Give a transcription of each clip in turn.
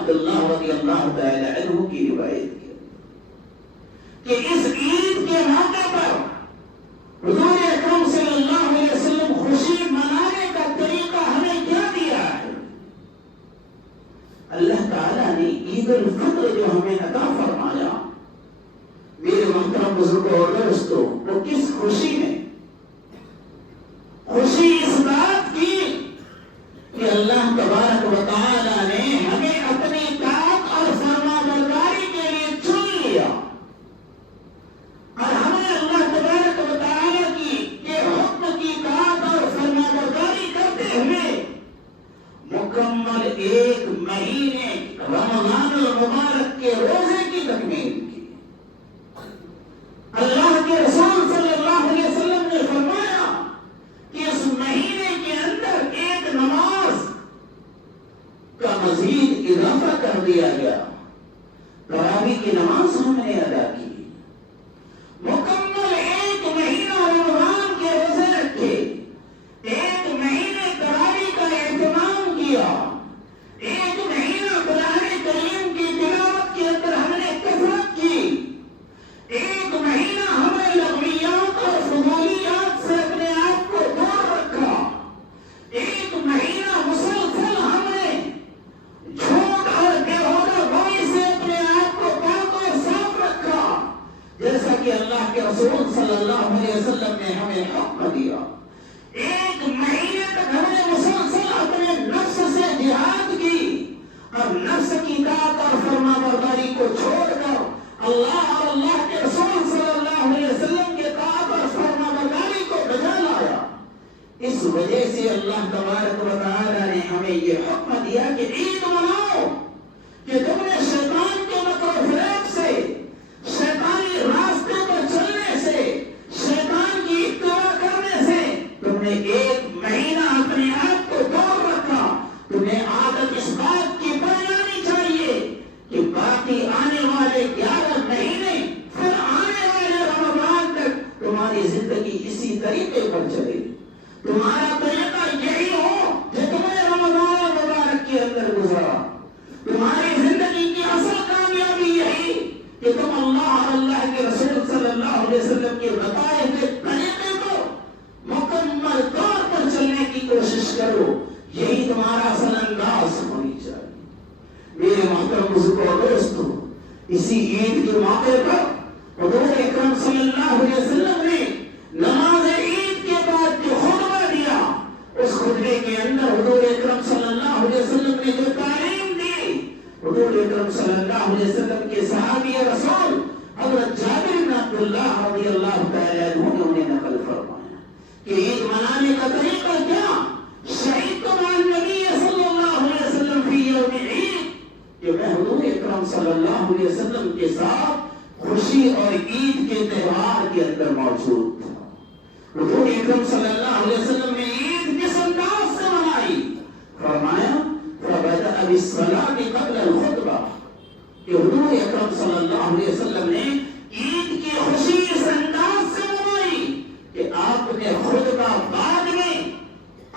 عبداللہ رضی اللہ تعالی عنہ کی روایت کی کہ اس عید کے موقع پر حضور اکرم صلی اللہ علیہ وسلم خوشی منانے کا طریقہ ہمیں کیا دیا ہے؟ اللہ تعالیٰ نے عید الفطر جو ہمیں عطا فرمایا، میرے محترم بزرگوں اور دوستوں، وہ کس خوشی میں؟ خوشی اس بات کی کہ اللہ تبارک و تعالیٰ نے ہمیں اپنی اطاعت اور فرما برداری کے لیے چن لیا، اور ہمیں اللہ تبارک و تعالیٰ کے حکم کی اطاعت اور فرما برداری کرتے ہوئے مکمل ایک مہینے رمضان المبارک کے روزے کی تکمیل کی۔ اللہ کے رسول صلی اللہ علیہ وسلم نے فرمایا کہ اس مہینے کے اندر ایک نماز کا مزید اضافہ کر دیا گیا، تراویح کی نماز ہم نے ادا کی، مکمل ایک مہینہ رمضان کے روزے رکھے، ایک مہینے تراویح کا اہتمام کیا، ایک مہینہ قرآن کریم کی تلاوت کے اندر ہم نے کثرت کی، ایک مہینہ ہمیں لغویات اور فضولیات سے اپنے آپ کو دور رکھا، ایک مہینہ مسلسل ہم نے جھوٹ اور بیہودہ گوئی سے اپنے آپ کو پاک اور صاف رکھا، جیسا کہ اللہ کے رسول صلی اللہ علیہ وسلم نے ہمیں حکم دیا۔ ایک مہینے تک ہم نے مسلسل اپنے نفس سے جہاد کی، اور نفس کی اطاعت اور فرما برداری کو چھوڑ کر اللہ اور اللہ کے رسول صلی اللہ علیہ وسلم کے اطاعت اور فرما برداری کو بجا لایا۔ اس وجہ سے اللہ تبارک و تعالی نے ہمیں یہ حکم دیا کہ عید مناؤ، کہ تم نے شیطان کے مکر و فریب سے، شیطانی راستے پر چلنے سے، شیطان کی اتباع کرنے سے تم نے ایک مہینہ اپنے آپ کو دور رکھا۔ تمہیں عادت اس بات کی بن جانی چاہیے کہ باقی آنے والے 11 مہینے پھر آنے والے رمضان تک تمہاری زندگی اسی طریقے پر چلے، تمہارا طریقہ یہی ہو جو تم نے رمضان مبارک کے اندر گزارا، تمہاری زندگی کی اصل کامیابی یہی کہ تم اللہ اور اللہ کے رسول صلی اللہ علیہ وسلم کے بتائے ہوئے طریقے کو مکمل طور پر چلنے کی کوشش کرو، یہی تمہارا اصل انداز ہونی چاہیے۔ میرے محترم بزرگوں اور دوستوں، اسی عید کے موقع پر حضور اکرم صلی اللہ علیہ وسلم نے نماز عید کے بعد جو خطبہ دیا، اس خطبے کے اندر حضور اکرم صلی اللہ علیہ وسلم نے جو تعلیم دی، حضور اکرم صلی اللہ علیہ وسلم کے صحابی رسول حضرت جابر بن عبداللہ رضی اللہ تعالی عنہ نے انہیں نقل فرمایا کہ عید منانے کا طریقہ کیا؟ شہید تو مع النبی صلی اللہ علیہ وسلم فی یوم عید، کہ میں حضور اکرم صلی اللہ علیہ وسلم کے ساتھ خوشی اور عید کے تہوار کے اندر موجود تھا۔ حضور اکرم صلی اللہ علیہ وسلم نے عید کس انداز سے منائی؟ فرمایا فبدأ بالصلاة قبل الخطبہ، کہ حضور اکرم صلی اللہ علیہ وسلم نے عید کی خوشی اس انداز سے منائی کہ آپ نے خطبہ بعد میں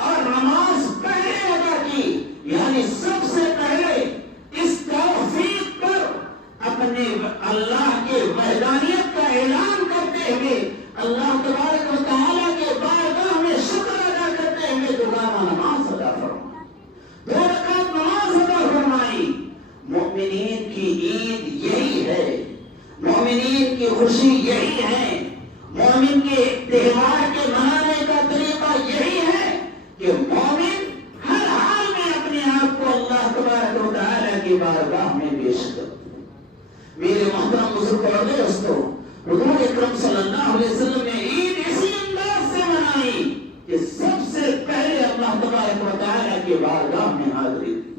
اور نماز پہلے ادا کی، یعنی سب سے پہلے اس توفیق پر اپنے اللہ کے وحدانیت کا اعلان کرتے ہوئے، اللہ تبارک و تعالیٰ کے بارگاہ میں شکر ادا کرتے ہوئے دوبارہ نماز ادا فرمائی، 2 رکعت نماز ادا فرمائی۔ مومنین کی عید یہی ہے، مومنین کی خوشی یہی ہے، مومن کے تہوار کے منانے کا طریقہ یہی ہے کہ مومن ہر حال میں اپنے آپ کو اللہ تبارک و تعالیٰ کی بارگاہ میں پیش کرتے ہیں۔ میرے محترم بزرگوں اور دوستوں، حضور اکرم صلی اللہ علیہ وسلم نے عید اسی انداز سے منائی کہ سب سے پہلے اللہ تبارک و تعالیٰ کی بارگاہ میں حاضری دی۔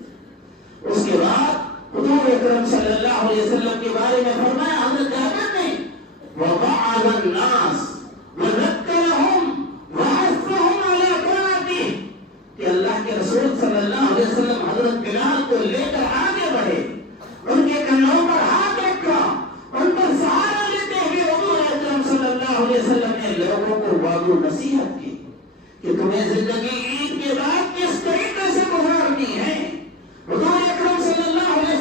اس کے بعد حضور اکرم صلی اللہ علیہ وسلم کے بارے میں فرمایا حضرت جابر نے وَوَعَظَ النَّاسَ وَذَكَّرَهُمْ وَحَثَّهُمْ عَلَى طَاعَتِهِ، کہ اللہ کے رسول صلی اللہ علیہ وسلم حضرت بلال کو لے کر آگے بڑھے، ان کے کندھوں پر ہاتھ رکھا، ان پر سہارا لیتے ہوئے حضور اکرم صلی اللہ علیہ وسلم نے لوگوں کو وعظ و نصیحت کی کہ تمہیں زندگی عید کے بعد کس طریقے سے گزارنی ہے۔ حضور اکرم صلی اللہ علیہ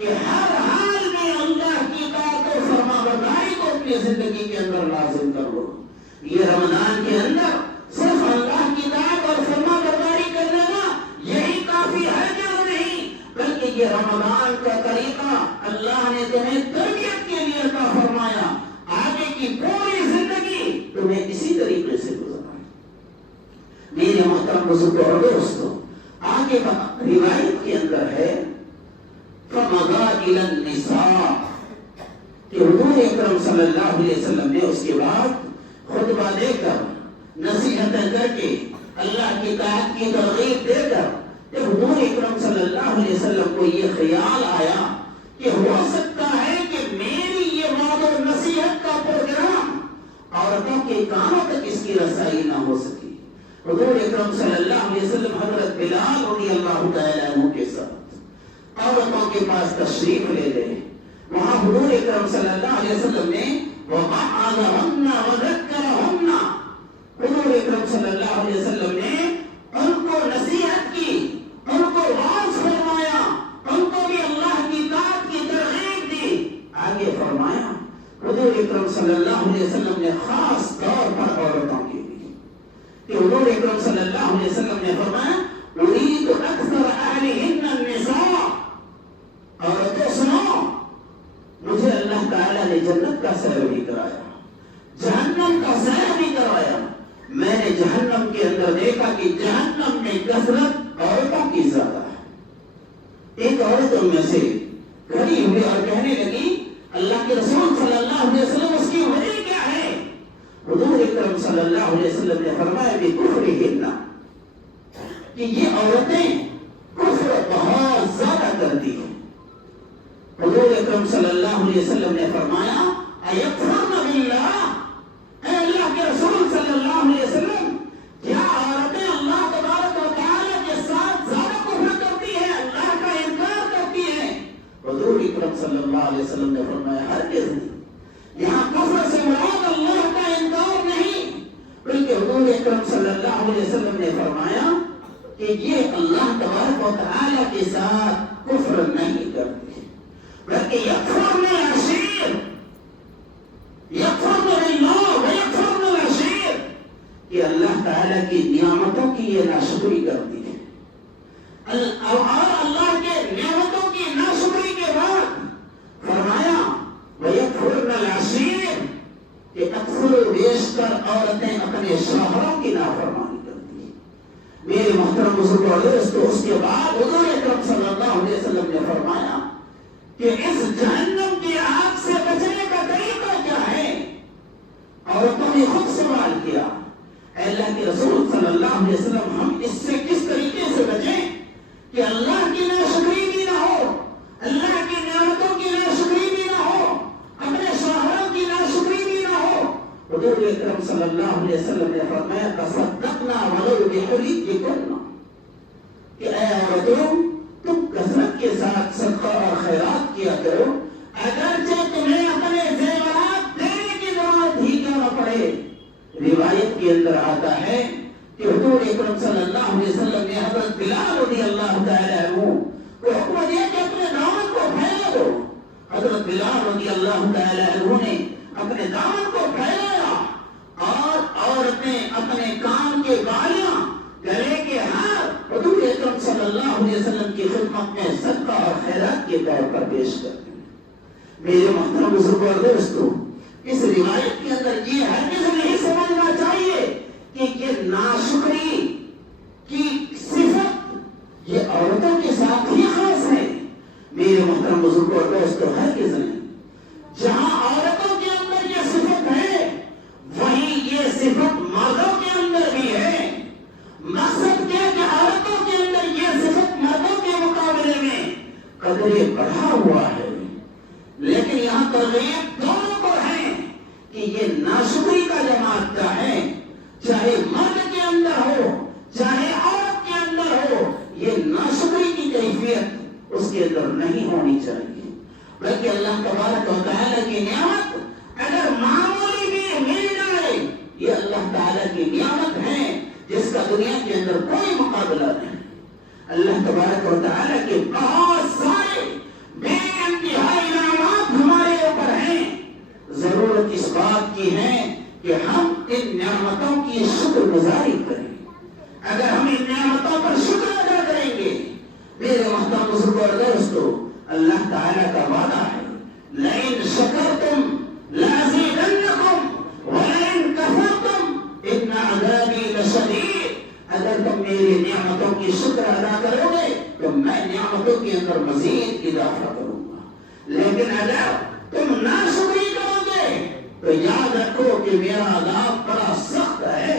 کہ ہر حال میں اللہ کی اطاعت و فرما برداری کو اپنی زندگی کے اندر لازم کر لو. یہ رمضان کے اندر صرف اللہ کی اطاعت اور فرما برداری کر لینا یہی کافی ہے کیوں نہیں، بلکہ یہ رمضان کا طریقہ اللہ نے تمہیں تربیت کے لیے عطا فرمایا. آگے کی پوری زندگی تمہیں اسی طریقے سے گزارنا. میرے محترم بزرگوں اور دوستوں، آگے روایت کے اندر ہے فَمَضَى إِلَى النِّسَاءِ کہ حضور اکرم صلی اللہ علیہ وسلم نے اس کے بعد خطبہ دے کر، نصیحتیں کر کے، اللہ کی اطاعت کی ترغیب دے کر، جب حضور اکرم صلی اللہ علیہ وسلم کو یہ خیال آیا کہ ہو سکتا ہے کہ میری یہ وعظ و نصیحت کا پروگرام عورتوں کے کانوں تک اس کی رسائی نہ ہو سکی، حضور اکرم صلی اللہ علیہ وسلم حضرت بلال رضی اللہ تعالیٰ عنہ کے ساتھ عورتوں کے پاس تشریف لے گئے. وہاں حضور اکرم صلی اللہ علیہ وسلم نے وَقَعَدَهُنَّ وَذَكَّرَهُنَّ حضور اکرم صلی اللہ علیہ وسلم نے ان کو نصیحت کی، ان کو واعظ فرمایا، ان کو بھی اللہ کی اطاعت کی ترغیب دی. آگے فرمایا حضور اکرم صلی اللہ علیہ وسلم نے خاص طور پر عورتوں کے لیے کہ حضور اکرم صلی اللہ علیہ وسلم نے فرمایا اُرِيدُ أَكْثَرَ أَهْلِهِنَّ النِّسَاءَ عورتوں سنو، مجھے اللہ تعالیٰ نے جنت کا سیر بھی کرایا، جہنم کا سیر بھی کروایا. میں نے جہنم کے اندر دیکھا کہ جہنم میں کثرت عورتوں کی زیادہ ہے. ایک عورت ان میں سے کھڑی ہوئی اور کہنے لگی اللہ کے رسول صلی اللہ علیہ وسلم اس کی وجہ کیا ہے؟ حضور اکرم صلی اللہ علیہ وسلم نے فرمایا بِكُفْرِهِنَّ کہ یہ عورتیں کفر بہت زیادہ کرتی ہیں. حضور اکرم صلی اللہ علیہ وسلم نے فرمایا اَيَكْفُرْنَ بِاللَّهِ اے اللہ کے رسول صلی اللہ علیہ وسلم، کیا عورتیں اللہ تبارک و تعالیٰ کے ساتھ زیادہ کفر کرتی ہیں، اللہ کا انکار کرتی ہیں؟ حضور اکرم صلی اللہ علیہ وسلم نے فرمایا ہرگز نہیں. یہاں کفر سے مراد اللہ کا انکار نہیں، بلکہ حضور اکرم صلی اللہ علیہ وسلم نے فرمایا کہ یہ اللہ تبارک و تعالیٰ کے ساتھ کفر نہیں کرتی، بلکہ یکفرن العشیر، یکفرن باللہ ویکفرن العشیر، یہ اللہ تعالیٰ کی نعمتوں کی یہ ناشکری کرتی ہے. اور اللہ کے نعمتوں کی ناشکری کے بعد فرمایا ویکفرن العشیر کہ اکثر و بیشتر عورتیں اپنے شوہروں کی نافرمانی کرتی ہیں. میرے محترم بزرگوں اور دوستوں، اس کے بعد حضور اکرم صلی اللہ علیہ وسلم نے فرمایا کہ اس جہنم کی آگ سے بچنے کا طریقہ کیا ہے؟ عورتوں نے خود سوال کیا اے اللہ کے رسول صلی اللہ علیہ وسلم، ہم اس سے کس طریقے سے بچیں کہ اللہ کی ناشکری بھی نہ ہو، اللہ کی نعمتوں کی ناشکری بھی نہ ہو، اپنے شوہروں کی ناشکری بھی نہ ہو؟ حضور اکرم صلی اللہ علیہ وسلم نے فرمایا تصدقنا ولو بحلیتکن کہ اے عورتوں تم کثرت کے ساتھ صدقہ اور خیرات کیا کرو، اگرچہ تمہیں اپنے زیورات دینے کی ضرورت ہی کیوں نہ پڑے. روایت کے اندر آتا ہے کہ حضور اکرم صلی اللہ علیہ وسلم نے حضرت بلال رضی اللہ تعالیٰ عنہ کو حکم دیا کہ اپنے دامن کو پھیلا دو. حضرت بلال رضی اللہ تعالیٰ عنہ نے اپنے دامن کو پھیلایا اور عورتیں اپنے کان کے بالیاں، گلے کے ہار حضور اکرم صلی اللہ علیہ وسلم کی خدمت میں صدقہ اور خیرات کے طور پر پیش کرتے ہیں. میرے محترم بزرگوں اور دوستوں، اس روایت کے اندر یہ ہرگز نہیں سمجھنا چاہیے کہ یہ ناشکری کی صفت یہ عورتوں کے ساتھ ہی خاص ہے. میرے محترم بزرگوں اور دوستوں، ہرگز نہیں. جہاں عورتوں کے اندر یہ صفت ہے وہیں یہ صفت مردوں کے اندر بھی ہے. مقصد کیا کہ عورتوں کے اندر یہ صفت مردوں کے مقابلے میں قدرے بڑھا ہوا ہے، لیکن یہاں ترغیب دونوں کو ہے کہ یہ ناشکری کا جو مادہ ہے، چاہے مرد کے اندر ہو چاہے عورت کے اندر ہو، یہ ناشکری کی کیفیت اس کے اندر نہیں ہونی چاہیے. بلکہ اللہ تبارک و تعالیٰ کی نعمت اگر معمولی بھی مل جائے، یہ اللہ تعالیٰ کی نعمت ہے جس کا دنیا کے اندر کوئی مقابلہ نہیں. اللہ تبارک و تعالیٰ کے بہت سارے بے اللہ تعالیٰ کا وعدہ ہے لئن شکرتم لازیدنکم ولئن کفرتم ان عذابی لشدید، اگر تم میری نعمتوں کی شکر ادا کرو گے تو میں نعمتوں کے اندر مزید اضافہ کروں گا، لیکن اگر تم ناشکری کرو گے تو یاد رکھو کہ میرا عذاب بڑا سخت ہے،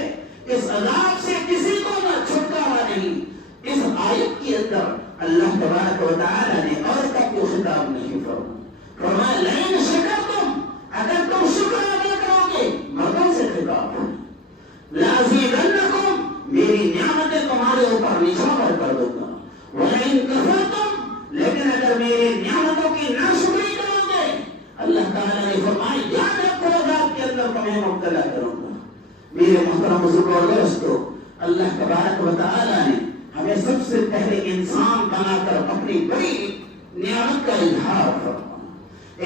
اس عذاب سے کسی کو نہ چھٹکارا نہیں۔ اس آیت کے اندر اللہ تبارک و تعالی نے عورت کو خطاب نہیں فرمایا لئن شکرتم، اگر تم شکر ادا کرو گے، مردوں سے خطاب ہے، لازیدنکم، میری نعمتیں تمہارے اوپر نچھاور کر دوں گا، ولئن کفرتم، لیکن اگر میری نعمتوں کی ناشکری کرو گے، اللہ تعالیٰ نے فرمایا یاد رکھو عذاب کے اندر تمہیں مبتلا کروں گا۔ میرے محترم بزرگوں اور دوستو، اللہ تبارک و تعالیٰ نے ہمیں سب سے پہلے انسان بنا کر اپنی بڑی نعمت کا اظہار فرمایا۔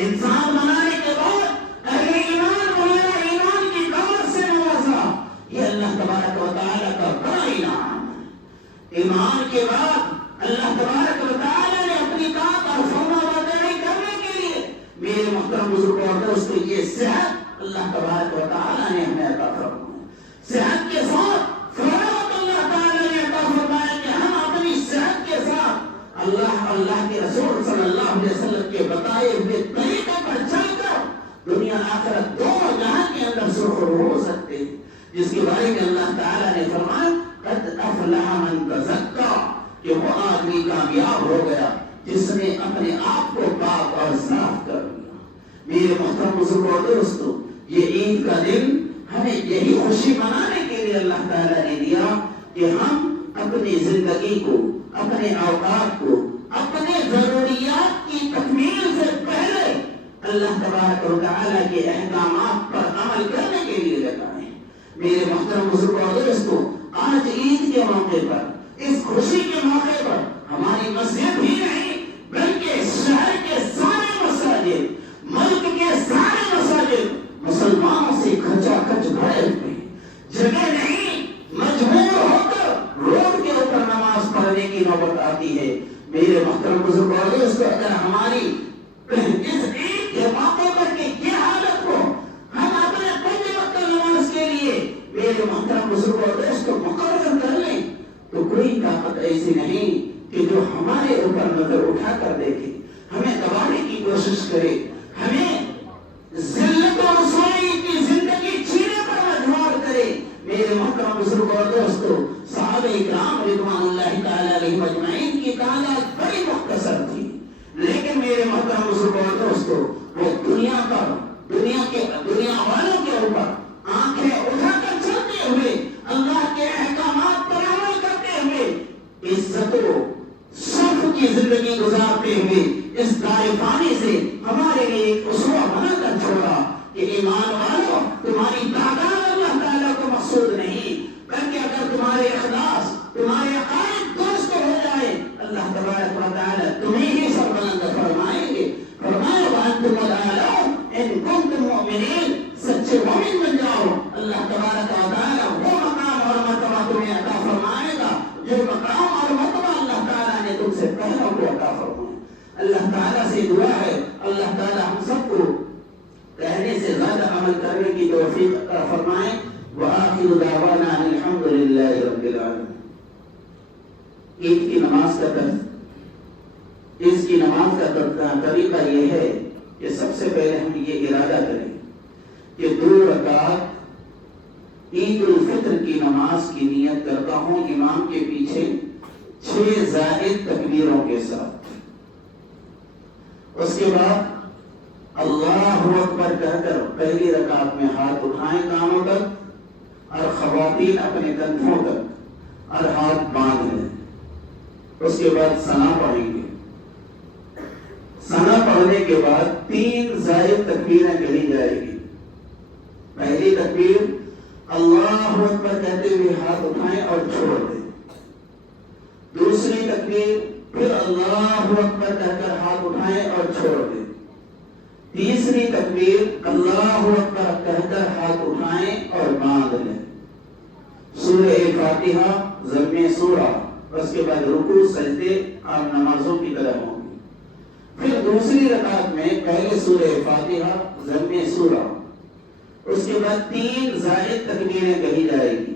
انسان بنانے کے بعد اہل ایمان بنایا، ایمان کی دولت سے نوازا، یہ اللہ تبارک و تعالیٰ کا بڑا انعام ہے۔ ایمان کے بعد اللہ تبارک و تعالیٰ نے اپنی طاقت اور فرما برداری کرنے کے لیے میرے محترم بزرگوں اور دوستو یہ صحت اللہ تبارک و تعالیٰ نے ہمیں عطا فرمایا۔ صحت کے ساتھ فراغت اللہ تعالیٰ نے عطا فرمایا کہ ہم اپنی صحت کے ساتھ اللہ کے رسول صلی اللہ علیہ وسلم کے بتائے ہوئے طریقے پر چل کر دنیا آخرت دونوں جہاں کے اندر سرخرو ہو سکتے ہیں، جس کے بارے میں اللہ تعالیٰ نے فرمایا قد افلح من تزکا، کہ وہ آدمی کامیاب ہو گیا جس نے اپنے آپ کو پاک اور صاف کر لیا۔ میرے محترم بزرگوں اور دوستو، یہ عید کا دن ہمیں یہی خوشی منانے کے لیے اللہ تعالیٰ نے دیا کہ ہم اپنی زندگی کو، اپنے اوقات کو، اپنے ضروریات کی تکمیل سے پہلے اللہ تبارک و تعالیٰ کے احکامات پر عمل کرنے کے لیے لگائیں۔ میرے محترم بزرگوں اور دوستو، آج عید کے موقع پر، اس خوشی کے موقع پر ہماری مسجد ہی نہیں بلکہ شہر کے سارے مساجد، ملک کے سارے مساجد مسلمانوں سے کھچا کھچ بھرے ہوئے، جگہ نہیں، مجبور ہو کر روڈ کے اوپر نماز پڑھنے کی نوبت آتی ہے۔ میرے محترم بزرگوں اور دوستو، اگر ہماری اس عید کے موقع پر کہ یہ حالت ہو، ہم اپنے 5 وقت نماز کے لیے میرے محترم بزرگوں اور دوستو مقرر کر لیں تو کوئی طاقت ایسی نہیں کہ جو ہمارے اوپر نظر اٹھا کر دیکھے، ہمیں دبانے کی کوشش کرے، ہمیں ذلت و رسوائی کی زندگی جینے پر مجبور کرے۔ میرے محترم بزرگوں اور دوستو، صحابہ کرام رضوان اللہ تعالی علیہم اجمعین کی تعداد بڑی مختصر تھی، لیکن میرے محترم بزرگوں اور دوستو، وہ دنیا والوں کے اوپر آنکھیں اٹھا کر چلتے ہوئے، اللہ کے احکامات پر عمل کرتے ہوئے، عزت و شرف کی زندگی گزارتے ہوئے اس دار فانی سے ہمارے لیے ایک اسوہ بنا کر چھوڑا کہ ایمان والوں، تمہاری تعداد اللہ تعالیٰ کو مقصود نہیں، بلکہ اگر تمہارے اخلاص، تمہارے عقائد درست ہو جائے، اللہ تبارک و تعالیٰ تمہیں ہی سربلند فرمائیں گے۔ فرمایا وَأَنْتُمُ الْأَعْلَوْنَ إِن كُنتُم مُؤْمِنِينَ، سچے مومن بن جاؤ، اللہ تبارک و تعالیٰ وہ مقام اور مرتبہ تمہیں عطا فرمائے گا جو مقام اور مرتبہ اللہ تعالیٰ نے تم سے پہلے کو عطا فرمایا۔ اللہ تعالیٰ سے دعا ہے اللہ تعالیٰ ہم سب کو کہنے سے زیادہ عمل کرنے کی توفیق عطا فرمائے۔ وآخر دعوانا ان الحمد للہ رب العالمین۔ عید کی نماز کا اس کی نماز کا طریقہ یہ ہے کہ سب سے پہلے ہم یہ ارادہ کریں کہ 2 رکعت عید الفطر کی نماز کی نیت کرتا ہوں امام کے پیچھے 6 زائد تکبیروں کے ساتھ۔ اس کے بعد اللہ اکبر کہہ کر پہلی رکعت میں ہاتھ اٹھائیں کانوں تک اور خواتین اپنے کندھوں تک اور ہاتھ باندھ لیں۔ اس کے بعد ثنا پڑھیں گے۔ ثنا پڑھنے کے بعد 3 زائد تکبیریں کہی جائے گی۔ پہلی تکبیر اللہ اکبر کہتے ہوئے ہاتھ اٹھائیں اور چھوڑ دیں۔ دوسری تکبیر پھر اللہ اکبر کہہ کر ہاتھ اٹھائیں اور چھوڑ دیں۔ تیسری تکبیر اللہ اکبر کہہ کر ہاتھ اٹھائیں اور باندھ لیں۔ سورہ فاتحہ ضم سورہ، اس کے بعد رکوع سجدے اور نمازوں کی طرح ہوں گی۔ پھر دوسری رکعت میں پہلے سورہ فاتحہ ضم سورہ، اس کے بعد 3 زائد تکبیریں کہی جائے گی.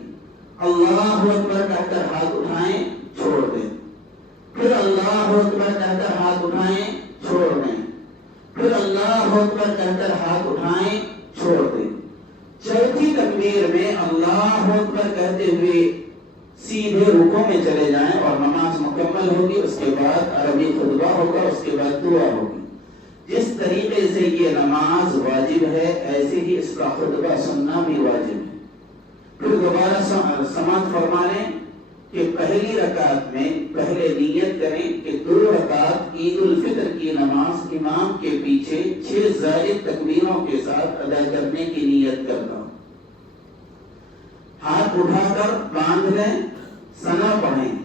اللہ اکبر کہہ کر ہاتھ اٹھائیں چھوڑ دیں، پھر اللہ اکبر کہہ کر ہاتھ اٹھائیں چھوڑ دیں، پھر اللہ اکبر کہہ کر ہاتھ اٹھائیں چھوڑ دیں. چوتھی تکبیر میں اللہ اکبر کہتے ہوئے سیدھے رکوع میں چلے جائیں اور نماز مکمل ہوگی. اس کے بعد عربی خطبہ ہوگا، اس کے بعد دعا ہوگی. جس طریقے سے یہ نماز واجب ہے ایسے ہی اس کا خطبہ سننا بھی واجب ہے. پھر دوبارہ سماعت فرما لیں کہ پہلی رکعت میں پہلے نیت کریں کہ 2 رکعت عید الفطر کی نماز امام کے پیچھے 6 زائد تکبیروں کے ساتھ ادا کرنے کی نیت کرتا ہوں. ہاتھ اٹھا کر باندھ لیں، ثنا پڑھیں،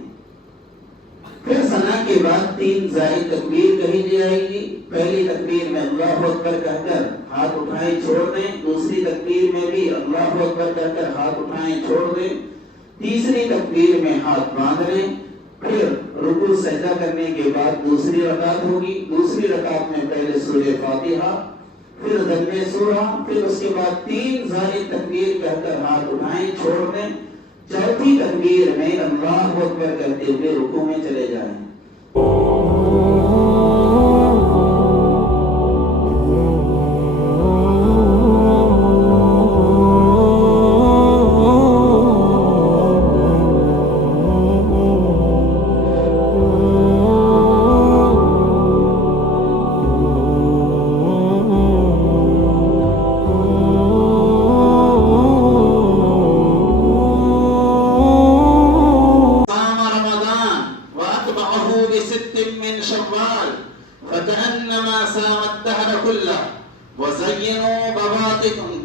پھر ثنا کے بعد 3 زائد تکبیر کہی جائے گی. پہلی تکبیر میں اللہ اکبر کہہ کر ہاتھ اٹھائیں چھوڑ دیں، دوسری تکبیر میں بھی اللہ اکبر کہہ کر ہاتھ اٹھائیں چھوڑ دیں، تیسری تکبیر میں ہاتھ باندھ لیں. پھر رکوع سجدہ کرنے کے بعد دوسری رکعت ہوگی. دوسری رکعت میں پہلے سورہ فاتحہ، پھر ضم سورہ، پھر اس کے بعد 3 زائد تکبیر کہہ کر ہاتھ اٹھائیں چھوڑ دیں. چوتھی تکبیر میں اللہ اکبر کہتے ہوئے رکوع میں چلے جائیں.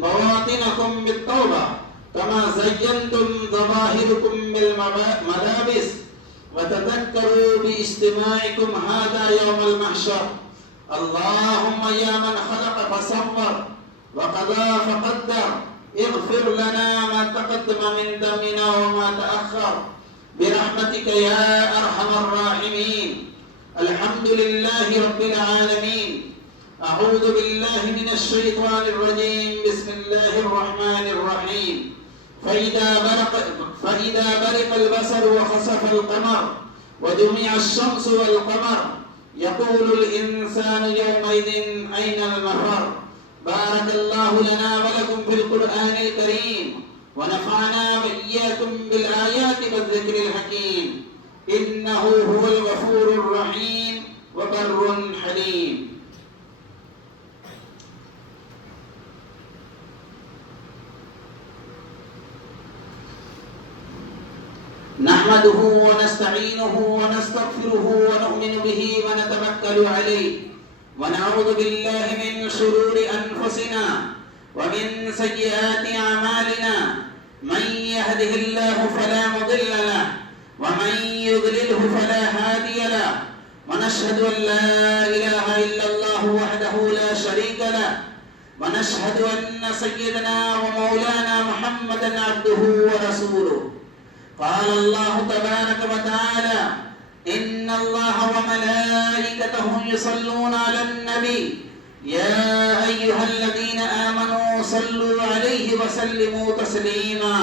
بواطنكم بالتوبة كما زينتم ظواهركم بالملابس وتذكروا باجتماعكم هذا يوم المحشر. اللهم يا من خلق فصور وقضى فقدر اغفر لنا ما تقدم من ذنبنا وما تأخر برحمتك يا أرحم الراحمين. الحمد لله رب العالمين. أعوذ بالله من الشيطان الرجيم. بسم الله الرحمن الرحيم. فإذا برق البصر وخسف القمر وجمع الشمس والقمر يقول الإنسان يومئذ أين المفر. بارك الله لنا ولكم في القرآن الكريم ونفعنا وإياكم بالآيات والذكر الحكيم. إنه هو الغفور الرحيم وبر حليم. نحمده ونستعينه ونستغفره ونؤمن به ونتوكل عليه ونعوذ بالله من شرور أنفسنا ومن سيئات أعمالنا. من يهده الله فلا مضل له ومن يضلله فلا هادي له. ونشهد أن لا إله إلا الله وحده لا شريك له ونشهد أن سيدنا ومولانا محمدا عبده ورسوله. قال الله تبارك وتعالى إن الله وملائكته يصلون على النبي يا أيها الذين آمنوا صلوا عليه وسلموا تسليما.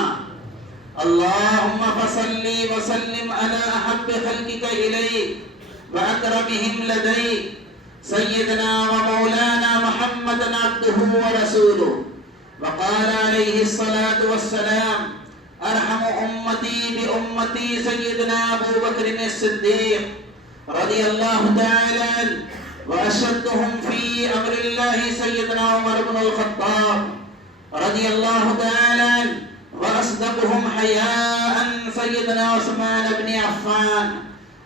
اللهم فصل وسلم على أحب خلقك إليك وأكرمهم لديك سيدنا ومولانا محمدا عبده ورسوله. وقال عليه الصلاة والسلام أرحم أمتي بأمتي سيدنا أبو بكر الصديق رضي الله تعالى عنه. وأشدهم في أمر الله سيدنا عمر بن الخطاب رضي الله تعالى عنه. وأصدقهم حياء سيدنا عثمان بن عفان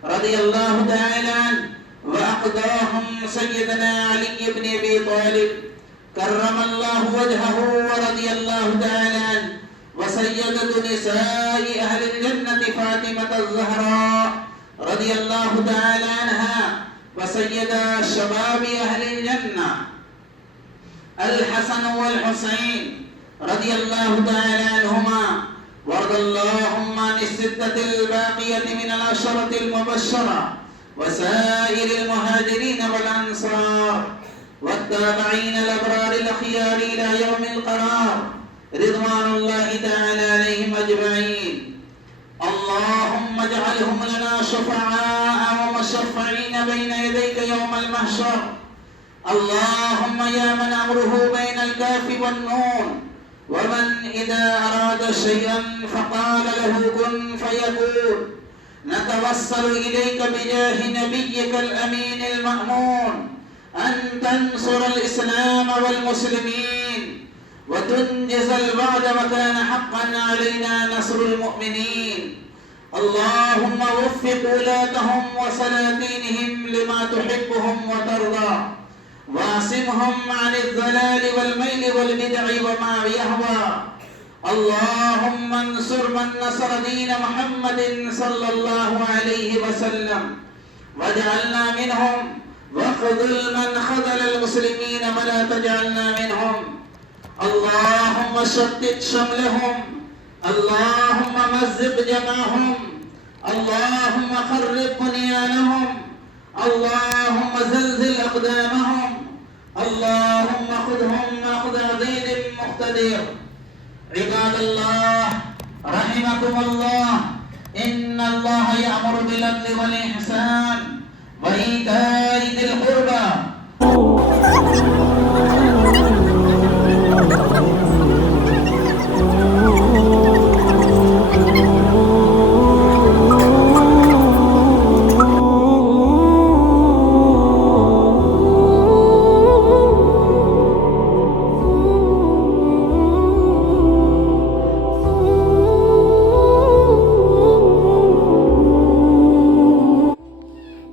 رضي الله تعالى عنه. وأقداهم سيدنا علي بن أبي طالب كرم الله وجهه ورضي الله تعالى عنه. وسيدة نساء أهل الجنة فاطمة الزهراء رضي الله تعالى عنها. وسيدة شباب أهل الجنة الحسن والحسين رضي الله تعالى عنهما. وارض اللهم عن الستة الباقية من العشرة المبشرة وسائر المهاجرين والأنصار الأبرار والتابعين الأبرار الأخيار إلى يوم القرار رضوان الله تعالى عليهم أجمعين. اللهم اجعلهم لنا شفعاء ومشفعين بين يديك يوم المحشر. اللهم يا من أمره بين الكاف والنون، ومن إذا أراد شيئا فقال له كن فيكون، نتوسل إليك بجاه نبيك الأمين المأمون أن تنصر الإسلام والمسلمين وتنجز الوعد وكان حقا علينا نصر المؤمنين. اللهم وفق ولاتهم وسلاطينهم لما تحبهم وترضى، واعصمهم عن الضلال والميل والبدع وما يهوى. اللهم انصر من نصر دين محمد صلى الله عليه وسلم واجعلنا منهم، وخذل من خذل المسلمين ولا تجعلنا منهم. اللهم شتت شملهم، اللهم مزق جمعهم، اللهم خرب بنيانهم، اللهم زلزل أقدامهم، اللهم خذهم أخذ عزيز مقتدر. عباد الله رحمكم الله، إن الله يأمر بالعدل والإحسان وإيتاء ذي القربى.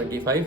25।